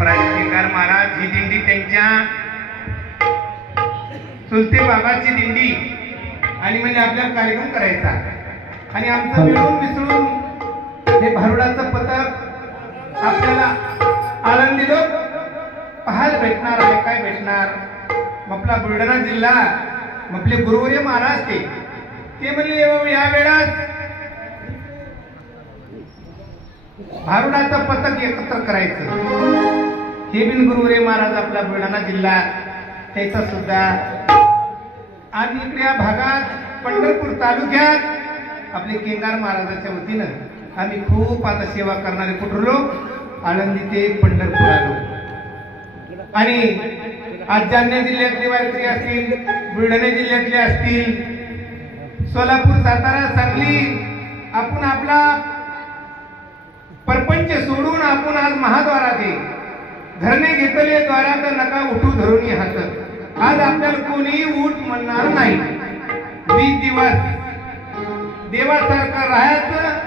केदार महाराज ही दिंडी त्यांच्या चुलते बाबाची दिंडी आणि म्हणजे आपल्याला कार्यक्रम करायचा आणि आमचं मिळून मिसळून हे भारुडाचं पथक आपल्याला आळंदीलो पाहायला भेटणार आहे. काय भेटणार? आपला बुलढाणा जिल्हा आपले गुरुवर्य महाराज ते म्हणले या वेळात भारुडाचं पथक एकत्र करायचं. हे बिन गुरुवर्य महाराज आपला बुलढाणा जिल्हा त्याचा सुद्धा आणि इकडे या भागात पंढरपूर तालुक्यात आपले केदार महाराजाच्या वतीनं आम्ही खूप आता सेवा करणारे कुठलो आळंदी ते पंढरपूर आलो आणि आज जालना जिल्ह्यातले वारकरी असतील, बुलढाणा जिल्ह्यातले असतील, सोलापूर, सातारा, सांगली, आपण आपला परपंच सोडून आपण आज महाद्वारात धरणे घेतले द्वारात नका उठू धरून हात. आज आपल्याला कोणी उठ म्हणणार नाही. 20 दिवस देवासारखं राहायचं,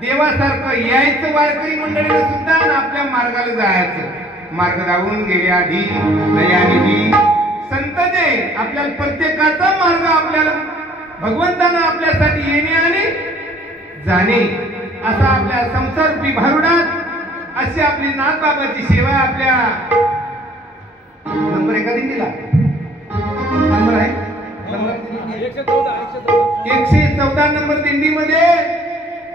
देवासारखं यायचं वारकरी मंडळीला सुद्धा आपल्या मार्गाला जायचं. मार्ग दावून गेले आधी नयानिधी संत दे आपल्याला प्रत्येकाचा मार्ग आपल्याला भगवंतानं आपल्यासाठी येणे आणि जाणे असा आपल्या संसार रूपी भारुडात अशी आपली नाथबाबाची सेवा आपल्या नंबर एका दिंडीला नंबर आहे 114 नंबर दिंडीमध्ये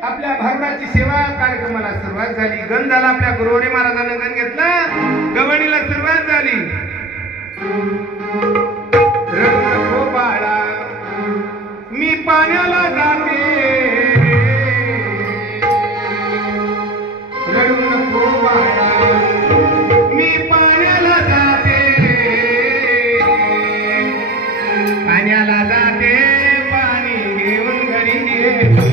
आपल्या भारुडाची सेवा कार्यक्रमाला सुरुवात झाली. गण झाला. आपल्या गुरुवर्य महाराजांना गण घेतला. गवणीला सुरुवात झाली. रडू बाळा मी पाण्याला जाते, रडू नको बाळा मी पाण्याला जाते, पाण्याला जाते पाणी घेऊन घरी येते.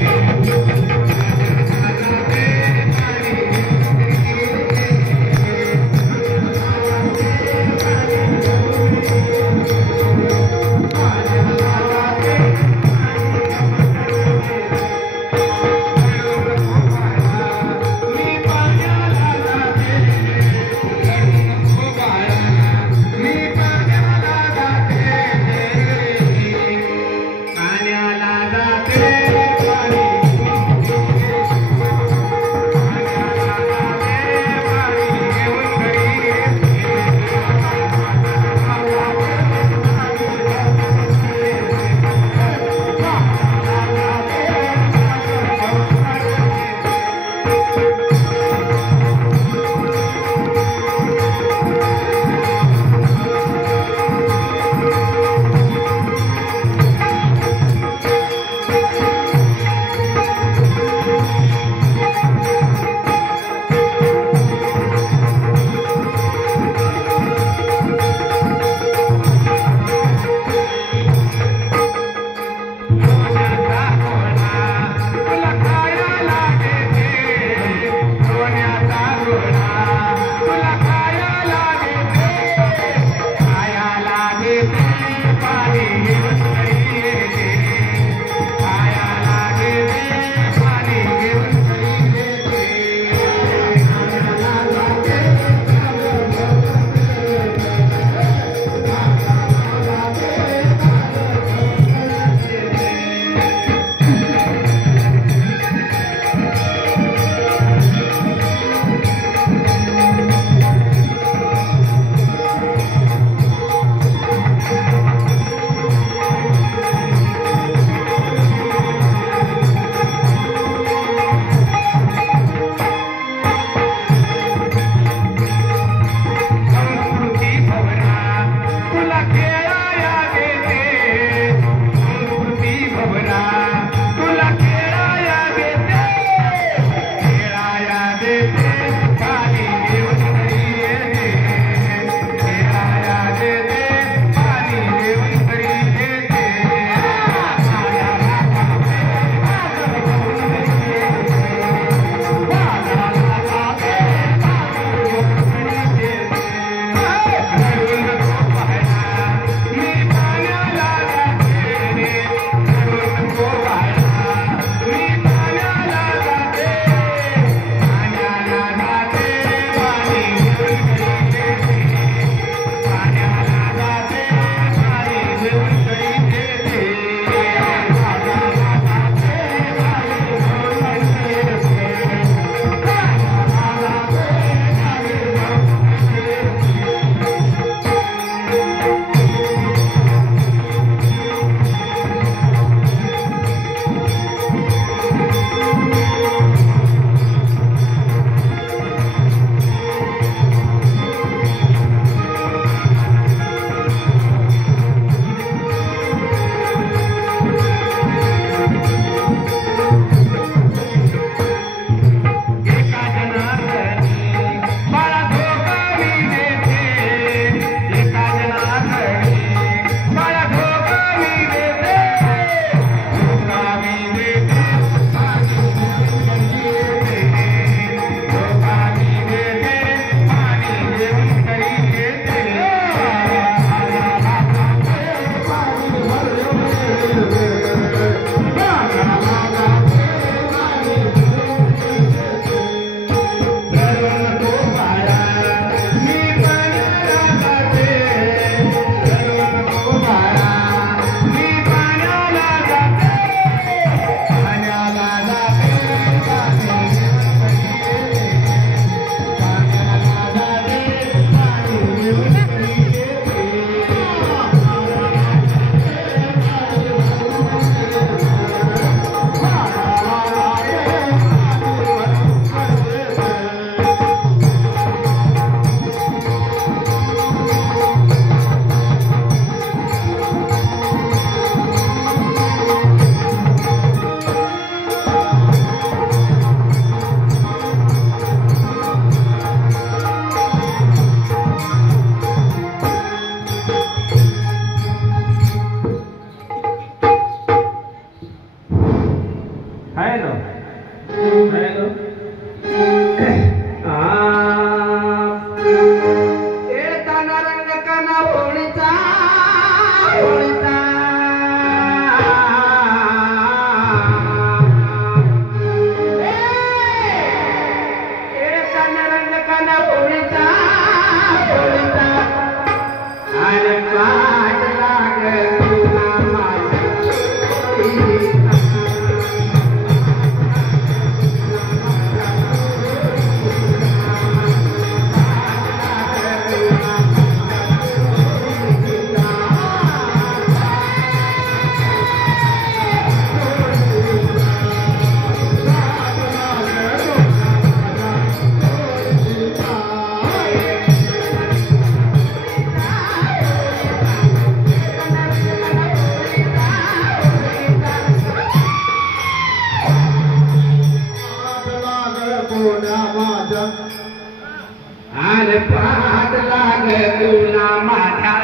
पाठ लाग तुला माझ्या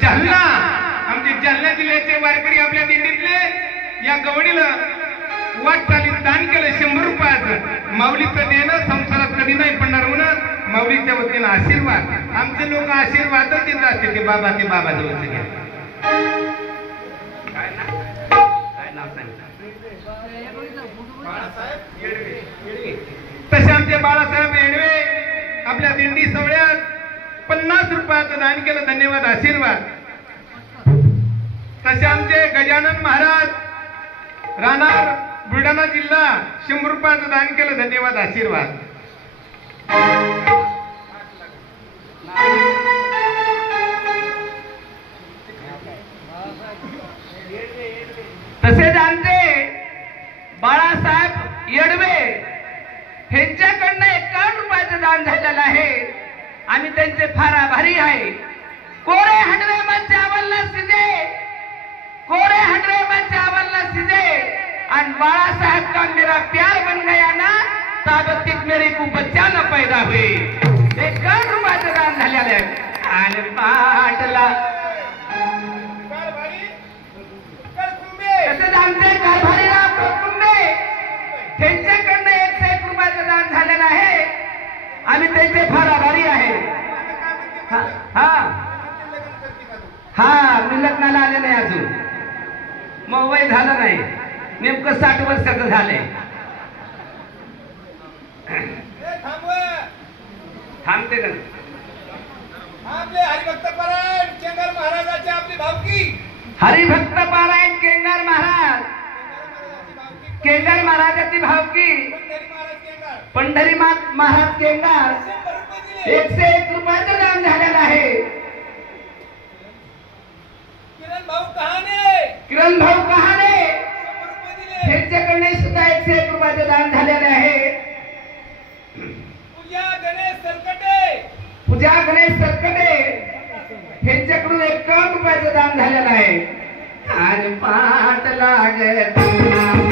जालना आमचे जालना जिल्ह्याचे वारकरी आपल्या दिंडीतले या गवडीला वाटचालीत दान केलं 100 रुपयाचं. माऊलीचं देणं संसारात कधी नाही पडणार म्हणून माऊलीच्या वतीनं आशीर्वाद. आमचे लोक आशीर्वादच देत असते ते बाबा जवळचे घ्या. तसे आमचे बाळासाहेब येडवे आपल्या दिंडी सोहळ्यात 50 रुपयाचं दान केलं. धन्यवाद आशीर्वाद. तसे आमचे गजानन महाराज राहणार बुलढाणा जिल्हा 100 रुपयाचं दान केलं. धन्यवाद आशीर्वाद. तसेच आमचे बाळासाहेब येडवे ह्यांच्याकडनं 51 रुपयाचं दान झालेलं आहे. आम्ही त्यांचे फार आभारी आहे. कोरे हंडवे में चावल न सीधे, कोरे हंडवे में चावल न सीधे, और बाला साहब का मेरा प्यार बन गया ना, ताबतीत मेरे को बच्चा न पैदा हुए. 51 रुपयाचं दान झालेलं आहे. आणि पाटला तसेच आमचे कारभारीराव कुटुंबे त्यांच्याकडनं 101 रुपयाचं दान झालेलं आहे. आम्ही त्यांचे फार आभारी आहे. हा मी लग्नाला आले नाही अजून. मग वय झालं नाही. नेमकं 60 वर्षाचं झालंय. थांबते का आपले हरिभक्त पारायण केंगार महाराजाची आपली भावकी. हरिभक्त पारायण केंगार महाराज, केंगार महाराजाची भावकी पंढरी महाराज केंगार 101 रुपयाचं दान झालेलं आहे. किरण भाऊ कहाणे त्यांच्याकडे सुद्धा 101 रुपयाचं दान झालेलं आहे. पूजा गणेश सरकटे यांच्याकडून 51 रुपयाचं दान झालेलं आहे. आणि पाठ लागत तंदूर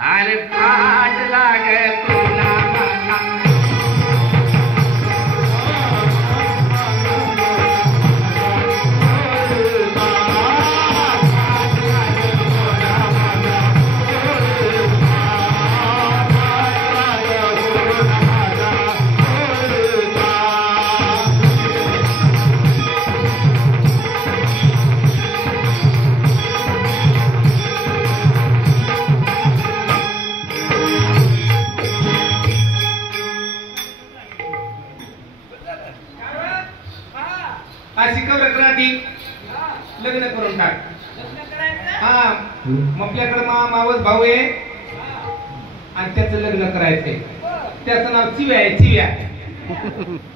अरे फाट लाग तुला मला लग्न करून टाक. हा आपल्याकडे मावस भाऊ आहे आणि त्याचं लग्न करायचंय. त्याचं नाव चिव्या आहे. चिव्या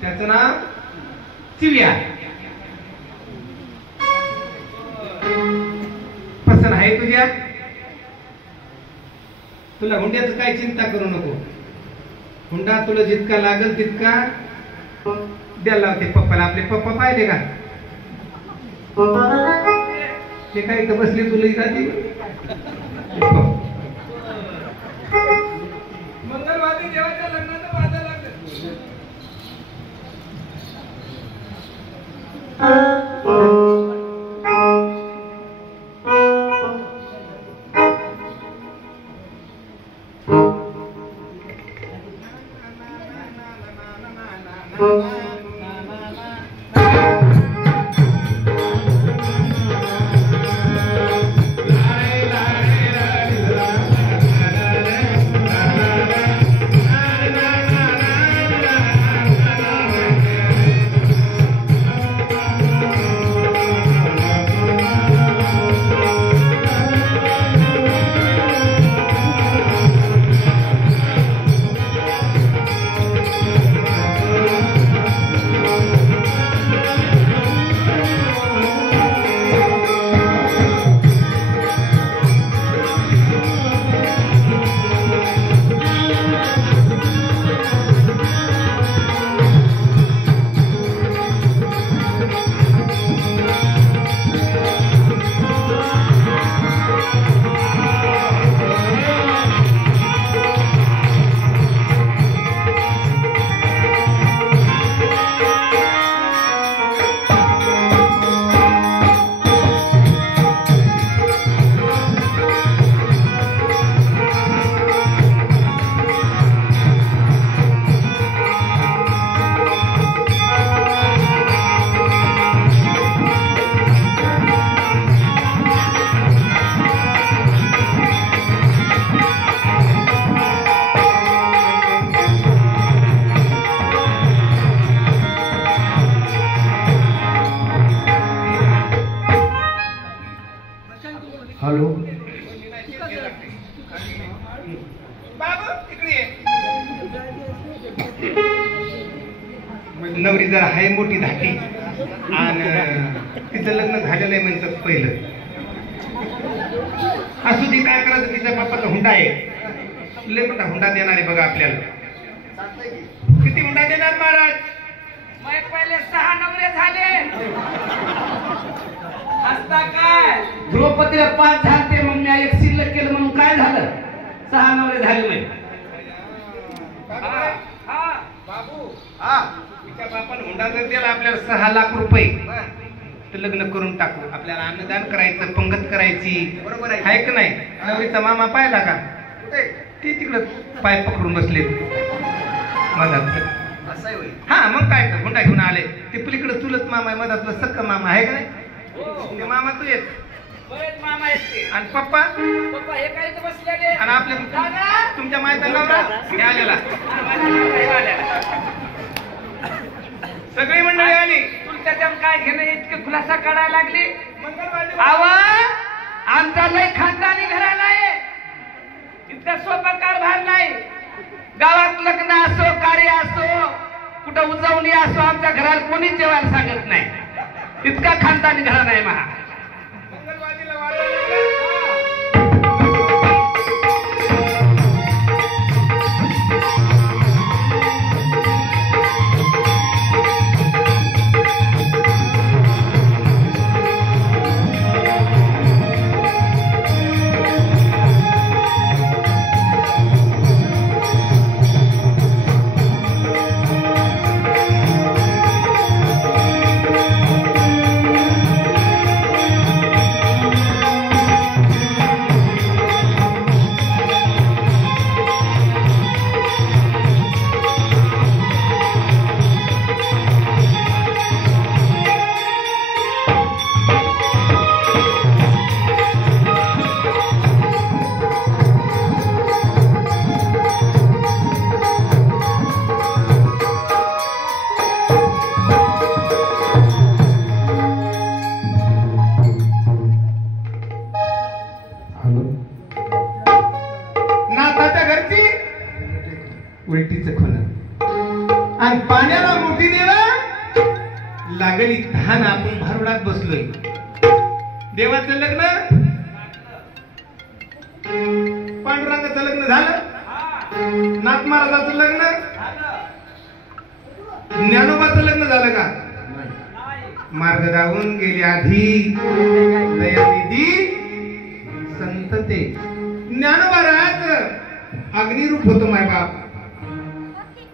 त्याचं नाव चिव्या. पसंत आहे तुझ्या? तुला हुंड्याचं काय चिंता करू नको. हुंडा तुला जितका लागेल तितका द्यायला लावते पप्पाला. आपले पप्पा पाहिले का? ते काय इथं बसले तुला इथं मंगलवादी देवाच्या लग्नाचं वाजा लागलं. हॅलो बाबा तिकडे नवरी जरा हाय मोठी धाकटी आणि तिचं लग्न झालेलं आहे म्हणतात पहिलं. असू दे काय करायचं. तिच्या बापाचा हुंडा आहे. लय मोठा हुंडा देणार आहे बघा आपल्याला. किती हुंडा देणार महाराज? मग पहिले 6 नवरे झाले असता काय? द्रौपदीला 5 झाले मग मी एक शिल्लक केलं म्हणून काय झालं? 6 नवरे झाले म्हणजे. बाबू तिच्या बापाला हुंडा जर दिला आपल्याला 6 लाख रुपये तर लग्न करून टाकू. आपल्याला अन्नदान करायचं, पंगत करायची. बरोबर आहे का नाही? नवरीचा मामा पाहिला का? ते तिकडं पाय पकडून बसले मधात. हा मग काय तर हुंडा घेऊन आले. ते पलीकडे चुलत मामा आहे, मधातलं सक्क मामा आहे का नाही? ते मामा तू येत मामा येते आणि पप्पा हे काय बसलेले आणि आपल्या तुमच्या माहिती नवरा आलेला. सगळी मंडळी आली. तुमच्या काय घेणं इतके खुलासा काढायला लागली. आवा आमचा लय खानदानी घराणा आहे. इतका सोपा कारभार नाही. गावात लग्न असो, कार्य असो, कुठं उजवणी असो, आमच्या घराला कोणीच जेवायला सांगत नाही. इतका खानदानी घराणा आहे महा. उलटीचं खुण आणि पाण्याला मोठी देवा लागली तहान. आपण भारुडात बसलोय. देवाचं लग्न पांडुरंगाचं लग्न झालं. नाथ महाराजाचं लग्न ज्ञानोबाचं लग्न झालं का? मार्ग दावून गेले आधी दयानिधी संत ते. ज्ञानोबाराज अग्निरूप होतो माय बाप.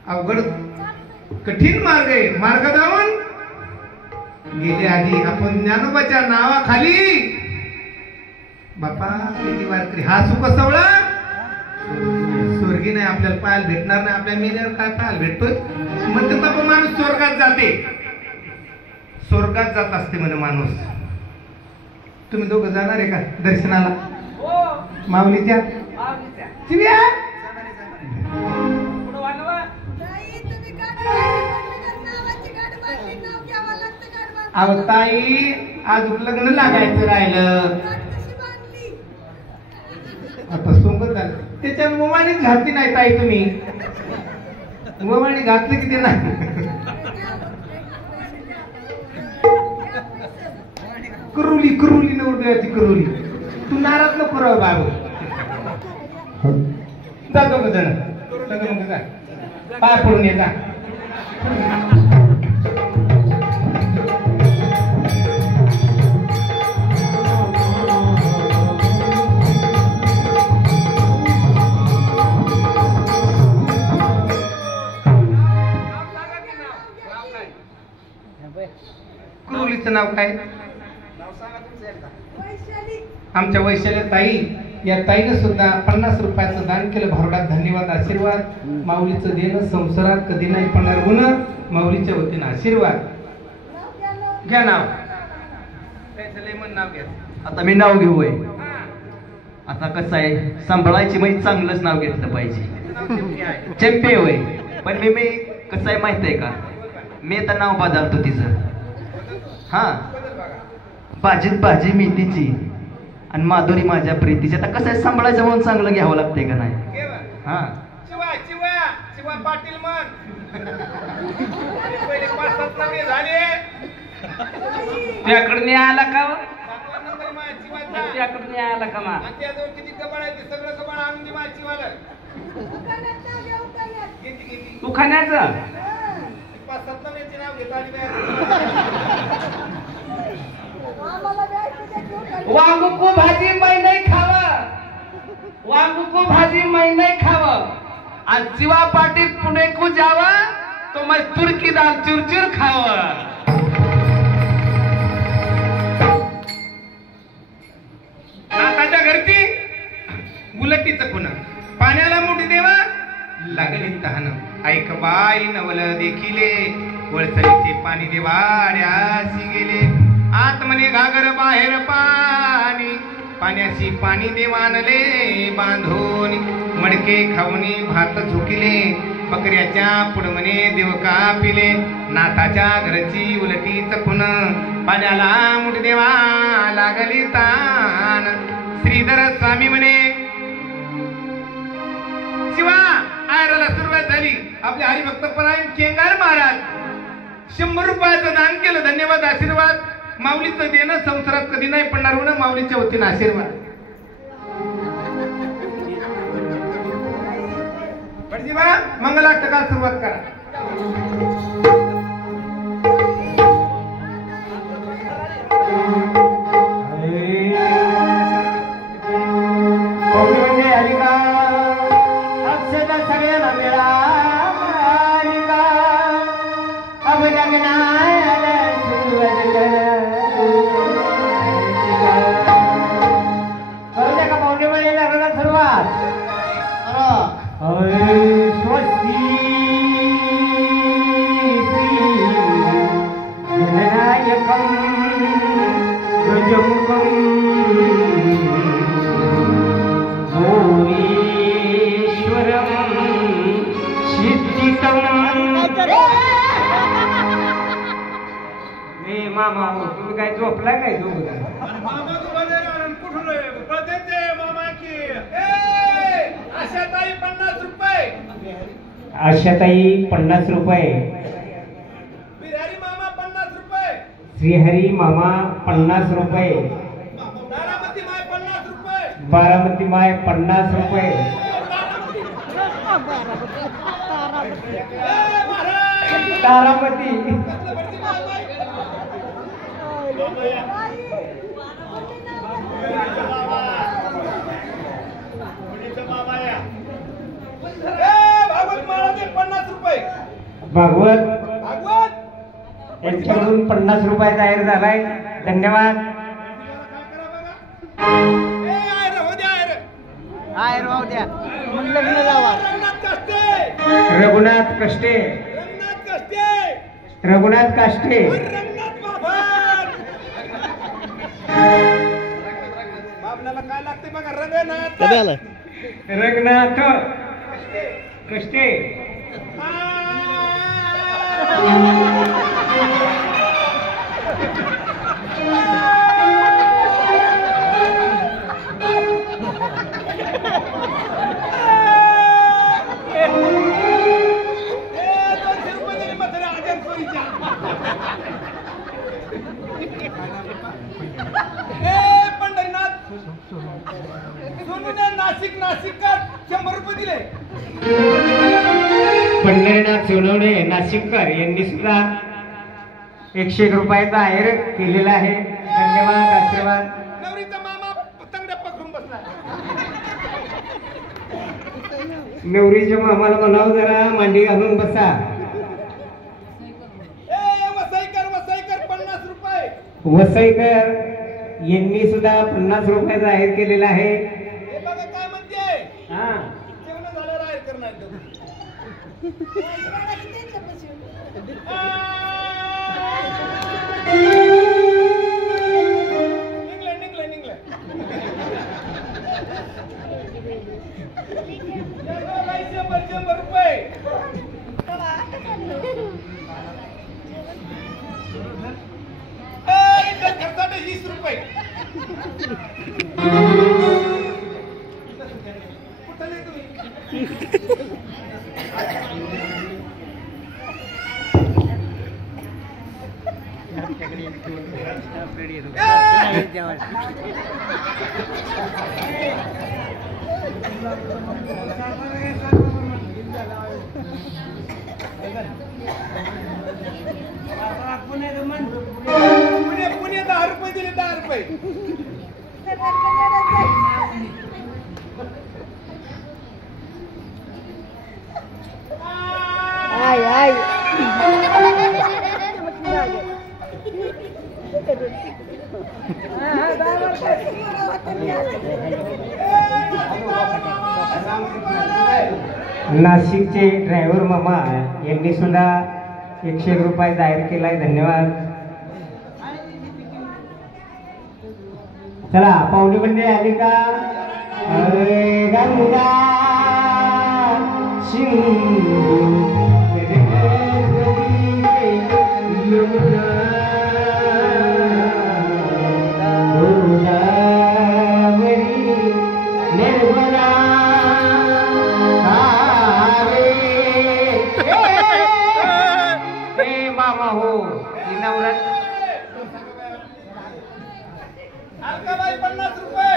अवघड कठीण मार्ग आहे. मार्ग दावून गेले आधी. आपण ज्ञानोबाच्या नावाखाली बापा किती वारकरी. हा सुख सवळा स्वर्गी नाही आपल्याला पाहायला भेटणार नाही. आपल्या मेल्यावर काय पाहायला भेटतोय म्हणते बाबा माणूस स्वर्गात जाते. स्वर्गात जात असते म्हणे माणूस. तुम्ही दोघं जाणार आहे का दर्शनाला माऊलीच्या? चिव्या अहो ताई आज लग्न लागायचं राहिलं. आता सोबत झालं त्याच्या मोबाईल घातली नाही ताई. तुम्ही मोबाईल घातलं की ते नाही. करुली करुली नवरदेवाची करुली. तू नाराज नको राव बाबू. जातो का जण सगळं जा पाय पडून ये जा. कुरुलीचं नाव काय? आमच्या वैशाली ताई. या ताईने सुद्धा 50 रुपयाचं दान केलं. भारुडात धन्यवाद आशीर्वाद. माऊलीचं देणं संसारात कधी नाही पडणार गुण. माऊलीच्या वतीनं आशीर्वाद. घ्या नाव. नाव घ्या. आता मी नाव घेऊ आहे. आता कसं आहे सांभाळायची माहिती चांगलंच नाव घेतलं पाहिजे. चेम्पे होय. पण मी कसं आहे माहित आहे का? मी आता नाव बदलतो तिचं. हा भाजीत भाजी मेथीची आणि माधुरी माझ्या प्रीतीची. आता कसं आहे सांभाळायचं म्हणून चांगलं घ्यावं लागतंय का नाही? हा शिवा शिवा शिवा पाटील मन. पहिले 5-7 नवे झाले. त्याकडे आला का? त्याकडे आला का? मा त्याजवळ किती कबाळ आहे ते सगळं कबाळ आणून दे माझी वाला. उखाण्याचं 5-7 नव्याचे नाव घेतो आणि वांगू भाजी मै नाही खावं. वांगू भाजी मै नाही खावं. आणि शिवा पाटील पुणे को जावा तो मैं तुर्की दाल चुरचुर खावं. नाताच्या घरची उलटीचं खुणा. पाण्याला मोठी देवा लागली तहान. ऐक बाई नवल देखिले वळसलीचे पाणी देवाड्याशी गेले. आत म्हणे घागर बाहेर पाणी. पाण्याशी पाणी देवानले बांधून. मडके खाऊनी भात झुकिले. बकऱ्याच्या पुढमने देव कापिले. नाथाच्या घरची उलटीच खुन. पाण्याला मुठ देवा लागली तान. श्रीधर स्वामी म्हणे शिवा आयराला सुरुवात झाली. आपले हरिभक्त परायण केंगार महाराज 100 रुपयाचं दान केलं. धन्यवाद आशीर्वाद. माऊलीचं देणं संसारात कधी नाही पडणार म्हणून माऊलीच्या वतीनं आशीर्वाद. मंगलाष्टकाला सुरुवात करा. मामा तुम्ही काय झोपला काय? अशा ताई 50 रुपये आशाताई 50 रुपये, बिहारी मामा 50 रुपये, श्रीहरी मामा 50 रुपये, तारामती माय 50 रुपये, बारामती माय 50 रुपये, तारामती भागवत महाराज 50 रुपये, भागवत भागवत यांच्याकडून 50 रुपये जाहीर झालाय. धन्यवाद. रघुनाथ कष्टे, रघुनाथ काष्टे, बाबनाला काय लागते बघा रंगनाथ रघुनाथ कष्टे, नाशिककर 100 रुपये दिले. पंढरीनाथ सोनवणे नाशिककर यांनी सुद्धा 101 रुपयाचा जाहीर केलेला आहे. धन्यवाद. आशीर्वाद. नवरीचा मामा पतंगड्या पकडून बसला. नवरीच्या मामाला म्हणावं जरा मांडी घालून बसा. वसईकर 50 रुपये. वसईकर यांनी सुद्धा 50 रुपये जाहीर केलेला आहे. हे बघा काय म्हणते. हा जेवण झालं राहील करणार. निघलं. 100 रुपये. खर्चाटे 20 रुपये. कुठं नाही तुम्ही. पुणे 10 रुपये दिले. 10 रुपये. नाशिकचे ड्रायव्हर मामा यांनी सुद्धा 101 रुपये जाहीर केलाय. धन्यवाद. चला पाहुणे बंदे आली का. अरे गंगा सिंधू यमुना गोदावरी निर्मला हे मामा हो नवरात्र. अलकाबाई 50 रुपये.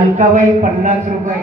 अलकाबाई 50 रुपये.